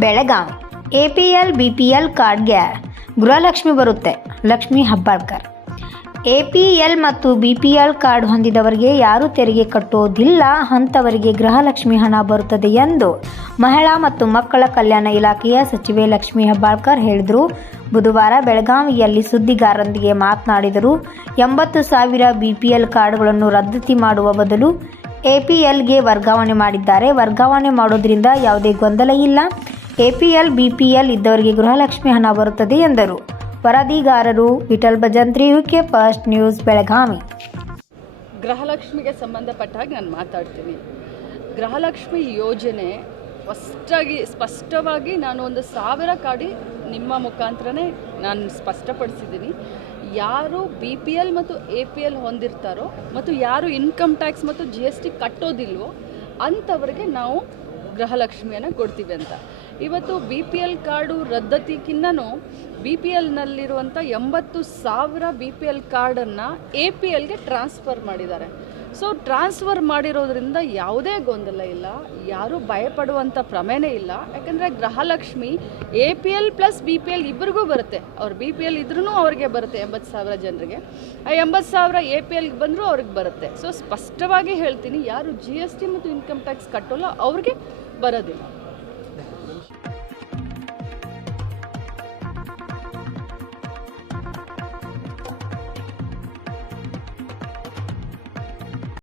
Belagavi A P L, B P L ಕಾರ್ಡ್ಗೆ ಗೃಹಲಕ್ಷ್ಮಿ ಬರುತ್ತೆ, Lakshmi Hebbalkar. A P L ಮತ್ತು B P L card ಹೊಂದಿದವರಿಗೆ ಯಾರು ತೆರಿಗೆ ಕಟ್ಟೋದಿಲ್ಲ, ಅಂಥವರಿಗೆ ಗೃಹಲಕ್ಷ್ಮಿ ಹಣ ಬರುತ್ತದೆ ಎಂದು ಮಹಿಳಾ ಮತ್ತು ಮಕ್ಕಳ ಕಲ್ಯಾಣ ಇಲಾಖೆಯ ಸಚಿವೆ ಲಕ್ಷ್ಮಿ ಹೆಬ್ಬಾಳ್ಕರ್ ಹೇಳಿದರು. ಬುಧವಾರ ಬೆಳಗಾವಿಯಲ್ಲಿ ಸುದ್ದಿಗಾರರೊಂದಿಗೆ ಮಾತನಾಡಿದರು. ಎಂಬತ್ತು ಸಾವಿರ ಬಿ ಪಿ ಎಲ್ ಕಾರ್ಡ್ಗಳನ್ನು ರದ್ದತಿ ಮಾಡುವ ಬದಲು ಎ ಪಿ ಎಲ್ಗೆ ವರ್ಗಾವಣೆ ಮಾಡಿದ್ದಾರೆ. ವರ್ಗಾವಣೆ ಮಾಡೋದ್ರಿಂದ ಯಾವುದೇ ಗೊಂದಲ ಇಲ್ಲ. ಎ ಬಿಪಿಎಲ್ ಇದ್ದವರಿಗೆ ಗೃಹಲಕ್ಷ್ಮಿ ಹಣ ಬರುತ್ತದೆ ಎಂದರು. ವರದಿಗಾರರು Vittal Bhajantri, UK first news, Belagavi. ಗೃಹಲಕ್ಷ್ಮಿಗೆ ಸಂಬಂಧಪಟ್ಟ ಹಾಗೆ ನಾನು ಮಾತಾಡ್ತೀನಿ. ಗೃಹಲಕ್ಷ್ಮಿ ಯೋಜನೆ ಫಸ್ಟಾಗಿ, ಸ್ಪಷ್ಟವಾಗಿ ನಾನು ಒಂದು ಸಾವಿರ ಕಾಡಿ ನಿಮ್ಮ ಮುಖಾಂತರನೇ ನಾನು ಸ್ಪಷ್ಟಪಡಿಸಿದ್ದೀನಿ. ಯಾರು ಬಿ ಪಿ ಎಲ್ ಮತ್ತು ಎ ಪಿ ಎಲ್ ಹೊಂದಿರ್ತಾರೋ ಮತ್ತು ಯಾರು ಇನ್ಕಮ್ ಟ್ಯಾಕ್ಸ್ ಮತ್ತು ಜಿ ಎಸ್ ಟಿ ಕಟ್ಟೋದಿಲ್ವೋ ಅಂಥವ್ರಿಗೆ ನಾವು ಗೃಹಲಕ್ಷ್ಮಿಯನ್ನು ಕೊಡ್ತೀವಿ ಅಂತ. ಇವತ್ತು ಬಿ ಪಿ ಎಲ್ ಕಾರ್ಡು ರದ್ದತಿಗಿನ್ನೂ ಬಿ ಪಿ ಎಲ್ನಲ್ಲಿರುವಂಥ ಎಂಬತ್ತು ಸಾವಿರ ಬಿ ಪಿ ಎಲ್ ಕಾರ್ಡನ್ನು ಎ ಪಿ ಎಲ್ಗೆ ಟ್ರಾನ್ಸ್ಫರ್ ಮಾಡಿದ್ದಾರೆ. ಸೊ ಟ್ರಾನ್ಸ್ಫರ್ ಮಾಡಿರೋದ್ರಿಂದ ಯಾವುದೇ ಗೊಂದಲ ಇಲ್ಲ. ಯಾರೂ ಭಯಪಡುವಂಥ ಪ್ರಮೇನೇ ಇಲ್ಲ. ಯಾಕಂದರೆ Gruhalakshmi A P L plus B P L ಇಬ್ಬರಿಗೂ ಬರುತ್ತೆ. ಅವ್ರು ಬಿ ಪಿ ಎಲ್ ಇದ್ರೂ ಅವ್ರಿಗೆ ಬರುತ್ತೆ ಎಂಬತ್ತು ಸಾವಿರ ಜನರಿಗೆ. ಆ ಎಂಬತ್ತು ಸಾವಿರ ಎ ಪಿ ಎಲ್ಗೆ ಬಂದರೂ ಅವ್ರಿಗೆ ಬರುತ್ತೆ. ಸೊ ಸ್ಪಷ್ಟವಾಗಿ ಹೇಳ್ತೀನಿ, ಯಾರು ಜಿ ಎಸ್ ಟಿ ಮತ್ತು ಇನ್ಕಮ್ ಟ್ಯಾಕ್ಸ್ ಕಟ್ಟೋಲ್ಲ ಅವ್ರಿಗೆ ಬರೋದಿಲ್ಲ.